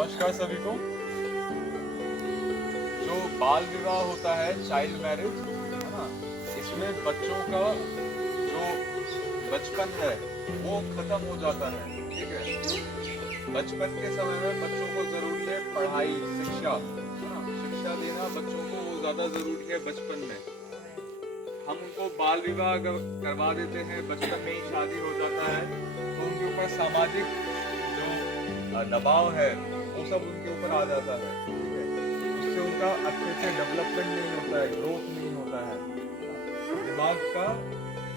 नमस्कार सभी को। जो बाल विवाह होता है, चाइल्ड मैरिज, है ना, इसमें बच्चों का जो बचपन है वो खत्म हो जाता है। ठीक है, बचपन के समय में बच्चों को जरूरी है पढ़ाई, शिक्षा, है ना, शिक्षा देना बच्चों को वो ज्यादा जरूरी है बचपन में। हम उनको बाल विवाह करवा देते हैं, बचपन में ही शादी हो जाता है, तो उनके ऊपर सामाजिक जो दबाव है वो सब उनके ऊपर आ जाता है। ठीक है, उससे उनका अच्छे से डेवलपमेंट नहीं होता है, ग्रोथ नहीं होता है, दिमाग का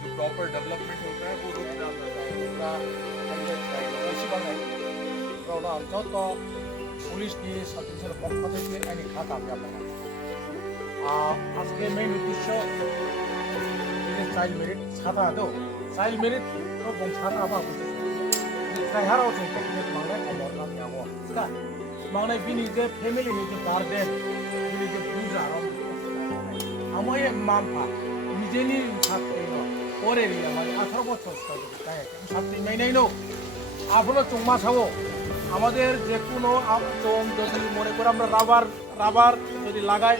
जो प्रॉपर डेवलपमेंट होता है वो रुक जाता है। 그러나 저도 পুলিশকে সদস্যের পক্ষ থেকে আইনি খাতা ব্যাপার আজকে মেইন উদ্দেশ্য চাইল্ড মেরিট সাদা তো চাইল্ড মেরিট এবং সাদা বা जाय हाराव जों टेकनिक मांगनाय खबर लानायाव दा मांगनाय बिनि जे फेमिलिनि जे गार्डेन बिनि जे बुजा आमाय मामफा निजेनि साख्रिनो ओरेरिया माने 18 বছর তাই সাথে মেইনাইনো আপনারা চুম্মা ছাও আমাদের যে কোনো চোম যদি মনে করে আমরা রাবার যদি লাগাই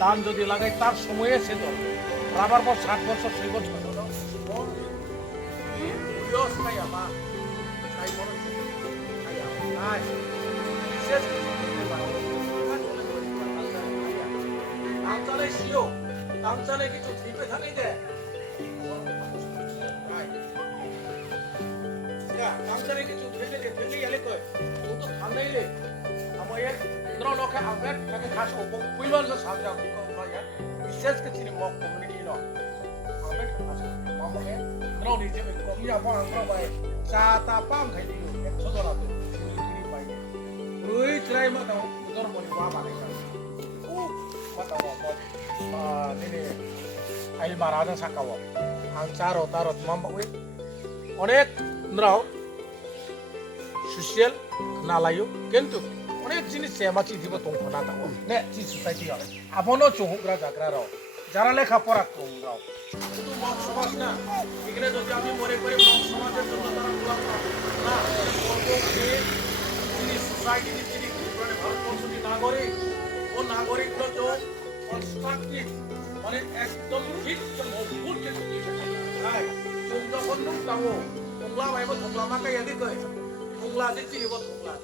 ধান যদি লাগাই তার সময়ে সে তো রাবার পর 60 বছর 60 বছর হলো ইউস নাই আমা 남자네 시오 남자네 기초 뒤에 사는데 야 남자네 기초 되게 알릴 거야 너도 강내래 아뭐에 너랑 놓게 앞에 가게 가서 뭐 부이면서 사자 거야 비세스 같이 뭐 커뮤니티로 앞에 가서 뭐해 너랑 이제 거기야 뭐 안 그러고 자다 빵 가지고 저더라도 ui cerai mah tahu motor mau dibawa pakai kan mah tahu ini ail marada sakawo ang caro tarot mamba ui onek nrao social nalayo kentu onek jinis semachi dibo tongkhona tahu ne ji society হবে আপনও চহুকরা জাগরারাও যারা লেখাপড়া কম রাও শুধু মত সমাজ না এখানে যদি আমি মনে করি মত সমাজের জন্য তারা না সোসাইটির যিনি ভারতবর্ষের নাগরিক ও নাগরিকরা তো কনস্ট্রাকটিভ মানে একদম ঠিক মজবুত যে যখন নুক তাও থংলা বাইব থংলা মাকাই আদি কয় থংলা যে চিনিব থংলা